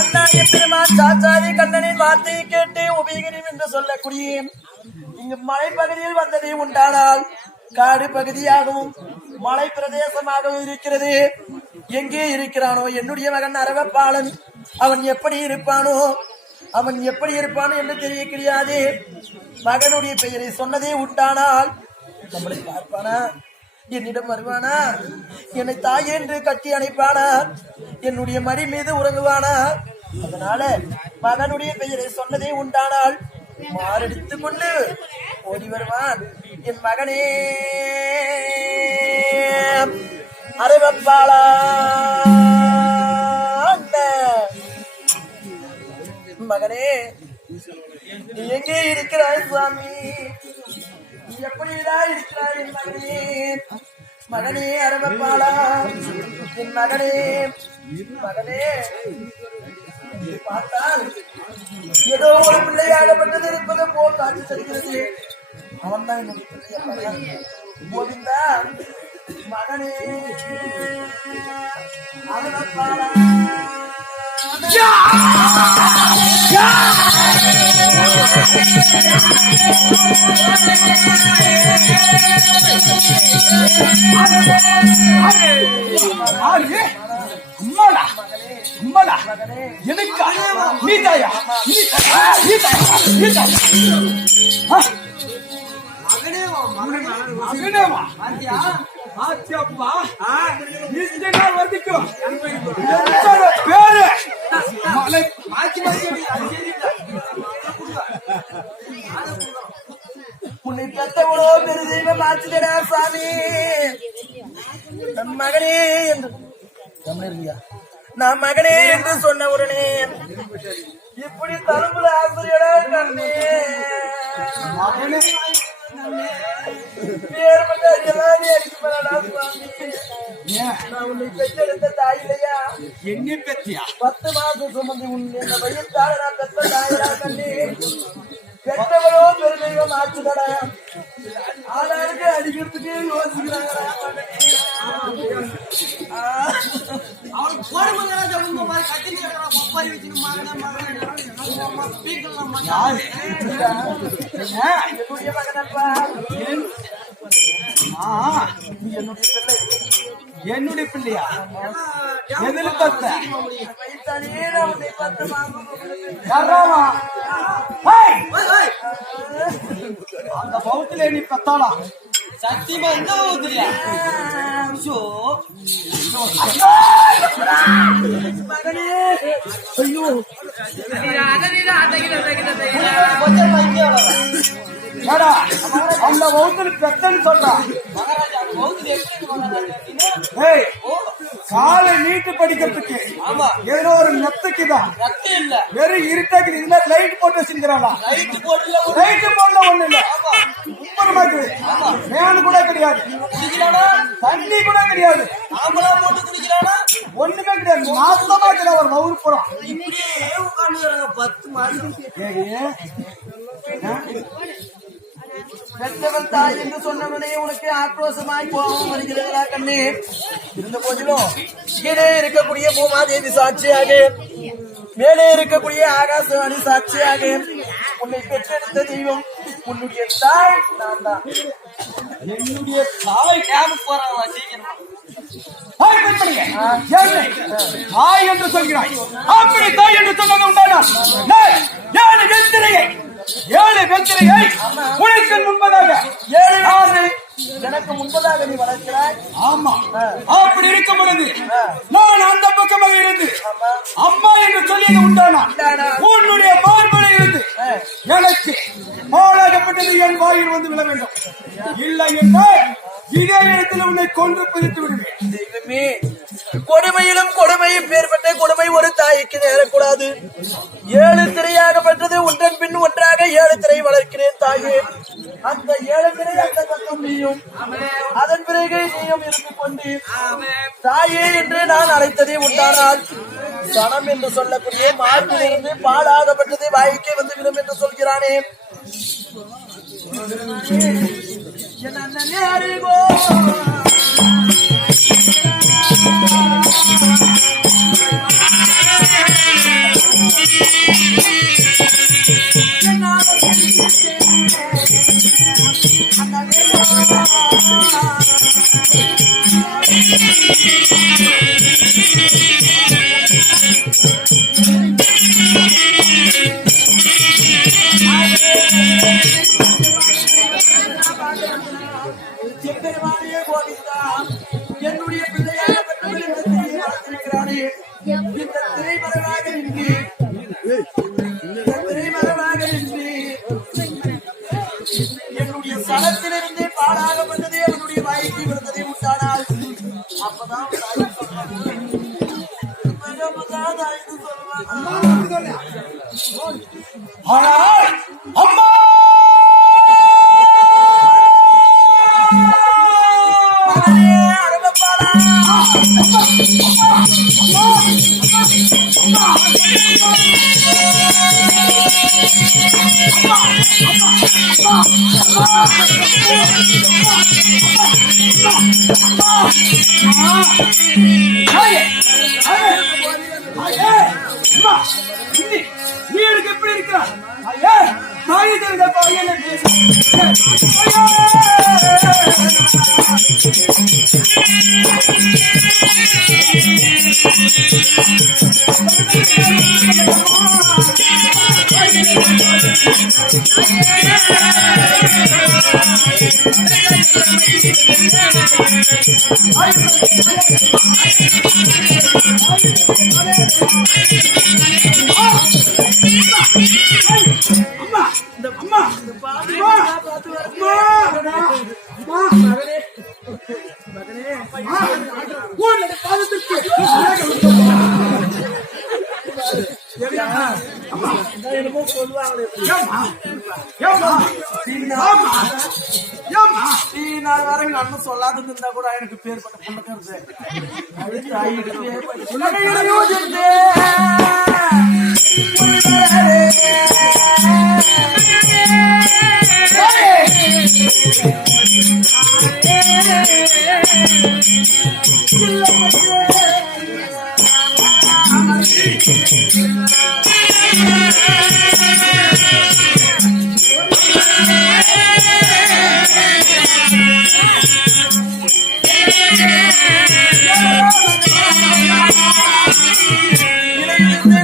அண்ணா எம்பெருமான் சாச்சாரி கண்ணனின் வார்த்தையை கேட்டு உபயோகம் என்று சொல்லக்கூடிய இங்கு மலைப்பகுதியில் வந்ததே உண்டானால் காடு பகுதியாகவும் மலை பிரதேசமாகவும் இருக்கிறது. எங்கே இருக்கிறானோ என்னுடைய மகன் அரவப்பாளன், அவன் எப்படி இருப்பானோ என்று தெரிய கிடையாது. மகனுடைய பெயரை சொன்னதே உண்டானால் நம்மளை பார்ப்பானா, என்னிடம் வருவானா, என்னை தாய் என்று கட்டி அணைப்பானா, என்னுடைய மடி மீது உறங்குவானா? அதனால மகனுடைய பெயரை சொன்னதே உண்டானால் மாரடித்துக் கொண்டு ஓடி வருவான். என் மகனே அரவப்பாளா, மகனே நீ எங்கே இருக்கிறாய் சுவாமி? நீ எப்படிதான் இருக்கிறாய் என் மகனே? மகனே அரவப்பாளா, என் மகனே பார்த்தால் ஏதோ ஒரு பிள்ளையாகப்பட்டது இருப்பது போல் காட்சி தருகிறது. அவன் தான் என்னுடைய பிள்ளையா போதிந்தா? மகனே அரவப்பாளா, எனக்கு நீதாயா பேரு உன்னை பெற்றவளோ பெரு தெய்வம் ஆச்சுடா சாமி. நம் மகனே என்று நான் மகனே என்று சொன்ன உடனே இப்படி தழும்புல ஆசிரியரா கண்ணே பேர்பட்ட எல்லாமே அடிக்கப்படா சுவாமி. நான் உன்னை பெற்றெடுத்த தாய் இல்லையா? என்ன பெற்றியா? 10 மாதம் சுமந்து உன் என்ற வயிற்றால நான் பெற்ற தாயரா கண்ணே. பெற்றவரோ பெருதெய்வம் ஆச்சுடா. ஆளாருக்கு அடிக்கிறதுக்கு யோசிக்கிறாங்களா? என்னுடைய பிள்ளையா? எதில் பத்த அந்த பௌத்திலே நீ பத்தாளா? சத்தியமா எந்த ஊத்துறியா? ஐயோ அந்த பௌத்தில பெத்தன்னு சொல்றான். காலை நீட்டு படிக்கிறதுக்கு ஏதோ ஒரு நெத்துக்குதான் வெறும் இருட்டாக்குது. இதுல லைட் போட்டு வச்சிருக்கிறாளா? லைட் போடல ஒண்ணு இல்ல. ஃபேன் கூட கிடையாது, தண்ணி கூட கிடையாது, ஒண்ணுமே கிடையாது. நாசமா கிடையாது. ஒரு மவுறு போறோம் 10 மாசம் பெற்றவன் தாய் என்று சொன்னவனே உனக்கு ஆக்ரோஷமாய் கோபம் வருகிறதா கண்ணே? இருந்த போதிலும் கீழே இருக்கக்கூடிய பூமாதேவி சாட்சியாக, மேலே இருக்கக்கூடிய ஆகாசவாணி சாட்சியாக உன்னை பெற்றெடுத்த தெய்வம் உன்னுடைய தாய் நான் தான். என்னுடைய தாய் கேம்புக்கு போறாங்களா? சீக்கிரம் தாய் என்று சொல்கிறாய். அப்படி தாய் என்று சொன்னது உண்டானா? 7 வெத்திரையை உனக்கு முன்பதாக 7 எனக்கு முன்பதாக நீ வளர்க்கிறாய். ஆமா, அப்படி இருக்கும் பொழுது நான் அந்த பக்கமாக இருந்து அம்மா என்று சொல்லியது உண்டானா? உன்னுடைய மார்பலை இருந்து எனக்கு பாழாகப்பட்டது என் வாயில் வந்து விட வேண்டும். இல்லை என்றால் இதே இடத்தில் உன்னை கொன்று பிரித்து விடுவேன். தெய்வமே, கொடுமையிலும் கொடுமையும் பேர்பட்ட கொடுமை ஒரு தாய்க்கு நேரக்கூடாது. 7 திரையாகப்பட்டது ஒன்றன் பின் ஒன்றாக 7 திரை வளர்க்கிறேன் தாயே. அந்த 7 திரை அந்த பக்கம் நீயும், அதன் பிறகு நீயும் இருந்து கொண்டு தாயே என்று நான் அழைத்ததே உண்டானால் சனம் என்று சொல்லக்கூடிய மாட்டிலிருந்து பாலாகப்பட்டது வாய்க்கே வந்து விடும் என்று சொல்கிறானே. என் அண்ணனே அறிவோ செம்பெருமானியே கோவிந்தா, என்னுடைய பிள்ளையாக பெற்றவள் இந்த திரையை வளர்த்திருக்கிறானே, இந்த திரைமறைவாக நின்று என்னுடைய சனத்திலிருந்தே பாடாகப்பட்டதே அவனுடைய வாய்க்கு விழுந்ததே உண்டானால் அப்பதான் ஆனால் அம்மா நீ எனக்கு எப்படி இருக்கிற தாய் தெரிந்த பையனை பேச அண்ணன் சொல்லாத இருந்தா கூட எனக்கு பேர்பட்ட பொண்ணுக்கிறது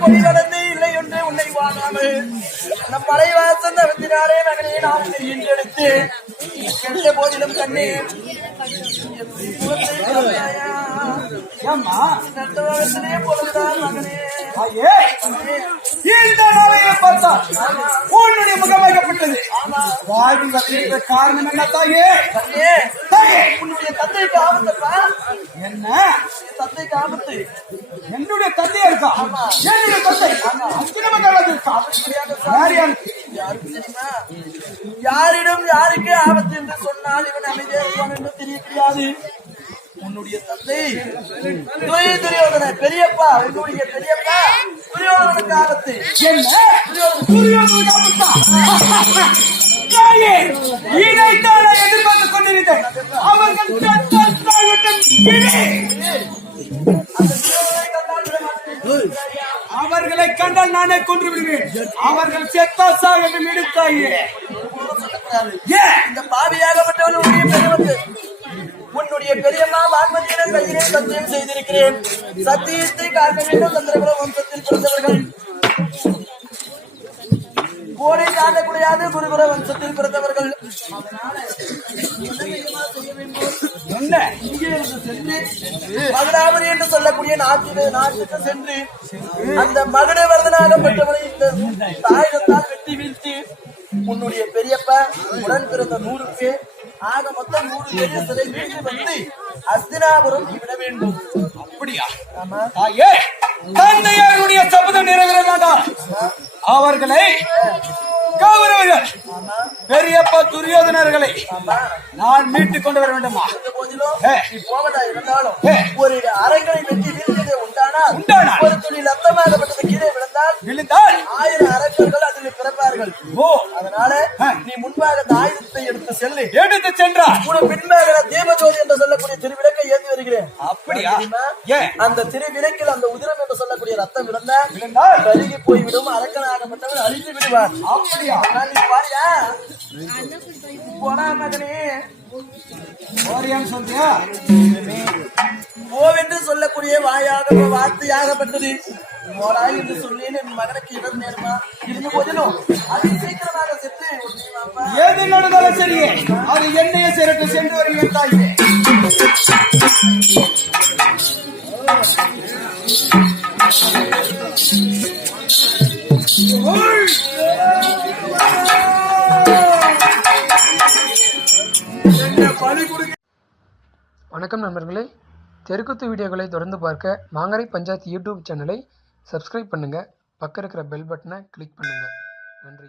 கொடி கடந்து இல்லை ஒன்று உன்னை வாங்காமல் நம் படைவாசந்த வந்தினாரே மகனே நாம் ஈன்றெடுத்து கெட்ட போதிலும் கண்ணே நட்டவகத்திலே பொழுதுதான் மகனே இந்த நாளையை பார்த்தால் உன்னுடைய முகமாகப்பட்டது வாழ்வு காரணம் என்ன தாயே? தாயே உன்னுடைய தந்தைக்கு ஆபத்தப்பா. என்ன தந்தைக்கு ஆபத்து? என்னுடைய தந்தையா இருக்கா? என்னுடைய தந்தை அக்கிரமக்காரர் இருக்கா? யாருக்கு தெரியுமா? யாரிடம் யாருக்கு ஆபத்து என்று சொன்னால் இவன் அமைதியா இருப்பான் என்று தெரியாது. உன்னுடைய தந்தை துரியோதன பெரியப்பா, உன்னுடைய பெரியப்பா துரியோதனுக்கு ஆபத்து. இதைத்தான் எதிர்பார்த்துக் கொண்டிருந்தேன். அவர்களை கண்டால் நானே கொன்று விடுவேன். அவர்கள் செத்தாசா என்று மிடுத்தாயே. இந்த பாவியாகப்பட்டவன் உன்னுடைய பெரியவத்து, உன்னுடைய பெரியம்மா வான்மதியிடம் கையிலே சத்தியம் செய்திருக்கிறேன். சத்தியத்தை காக்க வேண்டும். சந்திரகுல வம்சத்தில் பிறந்தவர்கள் போரை தாண்டக்கூடாது. குருகுல வம்சத்தில் பிறந்தவர்கள். இங்கே இருந்து சென்று மகடாபுரி என்று சொல்லக்கூடிய நாட்டுக்கு சென்று அந்த மகடவர்தனாகப்பட்டவனை இந்த தாயகத்தால் வெட்டி வீழ்த்தி உன்னுடைய பெரியப்பா உடன் பிறந்த 100 பேர் ஆக மொத்தம் 100 பேர் சிறை மீண்டு வந்து அஸ்தினாபுரம் விட வேண்டும். அப்படியா? தந்தையாருடைய சபதம் நிறைவேறலாம். அவர்களை கௌரவர்கள் பெரியப்பா துரியோதனர்களை நான் மீட்டுக் கொண்டு வர வேண்டுமா? போவதா இருந்தாலும் ஒரு அறைகளை வெட்டி வீழ்ந்தது உண்டானால் ஒரு துணி லத்தமாகப்பட்டது கீழே விழுந்தால் 1000 அரக்கர்கள் அதில் பிறப்பார்கள். அதனால நீ முன்பாக அந்த ஆயுதத்தை எடுத்து செல்லு. எடுத்து சென்றார் பின்பாக தேவஜோதி என்று சொல்லக்கூடிய திருவிளக்கை ஏற்றி வருகிறேன். அப்படி அப்படியா? தெரியுமா? ஏன்? அந்த திருவினைக்கில் அந்த உதிரம் என்று சொல்லக்கூடிய ரத்தம் விழுந்தால் இருந்தால் கருகி போய்விடும். அரக்கனாகப்பட்டவர் அழிந்து விடுவார். அப்படியா? ஆனால் நீ பாரியா போனா மகனே ஓரியான்னு சொல்றியா? போவென்று சொல்லக்கூடிய வாயாக வார்த்தையாகப்பட்டது மோடா என்று சொல்லி என் மகனுக்கு இடம் நேர்மா இருந்த போதிலும் அது சீக்கிரமாக சென்று உடனே வாப்பா. எது நடந்தாலும் சரியே, அது என்னைய சிறப்பு சென்று வருகிறேன் தாயே. வணக்கம் நண்பர்களே, தெருக்கூத்து வீடியோக்களை தொடர்ந்து பார்க்க மாங்கரை பஞ்சாயத்து யூடியூப் சேனலை சப்ஸ்கிரைப் பண்ணுங்கள். பக்கம் இருக்கிற பெல் பட்டனை கிளிக் பண்ணுங்கள். நன்றி.